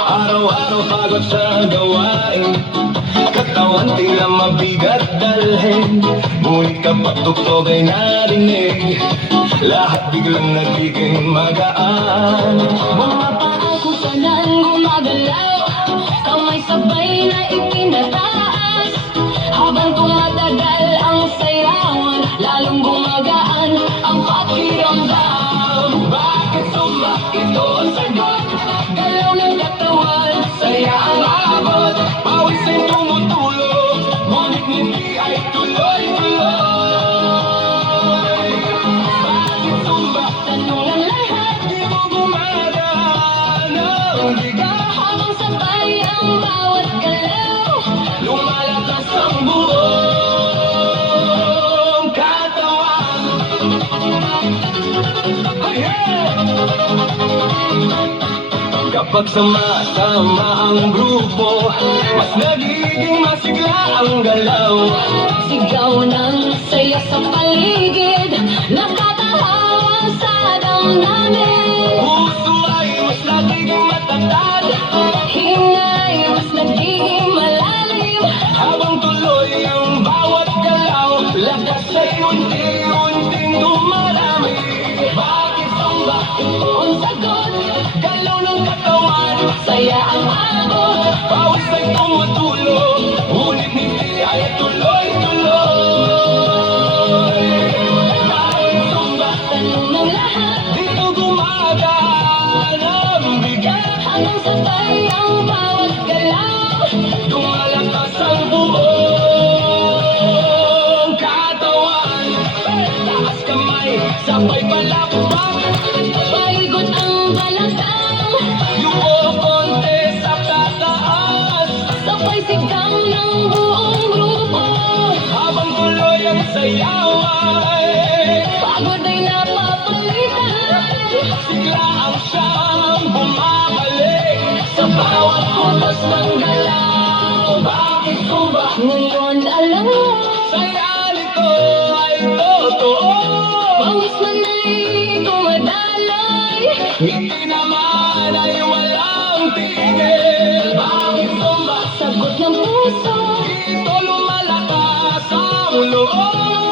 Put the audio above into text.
Araw-araw pagod sa gawain, katawan tila mabigat dalhin. Ngunit kapag tugtog ay narinig, lahat biglang nagiging magaan. Mga paa kung saan gumagalaw, kamay sabay na itinataas. Habang tumatagal ang sayawan, lalong gumagaan ang pakiramdam. Bakit sumba ito ang sagot? Galaw ng katawan, Saya ang abot, pawis ay tumutulog, ngunit ngiti ay tuloy-tuloy. Bakit sumba? tanong ng lahat, Di mo gumagaan ang bigat. habang sabay ang bawat galaw. Lumalakas ang buong katawan. Hey! Kapag sama-sama ang grupo, mas nagiging masigla ang galaw. Sigaw ng saya sa paligid, nakatahawa sa damdamin. Puso ay mas nagiging matatag, Hingay mas nagiging malalim. habang tuloy ang bawat galaw, lakas ay unti-unting dumarami. Bakit samba? Ito ang sagot, Galaw ng katawan, saya ang abot. pawis ay tumutulog, ngunit hindi ay tuloy-tuloy. Bakit samba? Tanong ng lahat, Dito gumagaan ang bigat. habang sabay ang bawat galaw. Lumalakas ang buong katawan. Taas kamay, sabay palakpak. Paigot ang balakang, Yuko konti sa tataas, sabay sigaw ng buong grupo. habang tuloy ang sayaway. Pagod ay napapalitan, Sigla ang siyang bumabalik sa bawat kutos ng galaw. Bakit sumba? ngayon alam mo, Saya nito ay totoo. pawis man ay tumadalay. Ngiti naman ay walang tigil. Bakit sumba? Sagot ng puso, Dito lumalakas ang loob.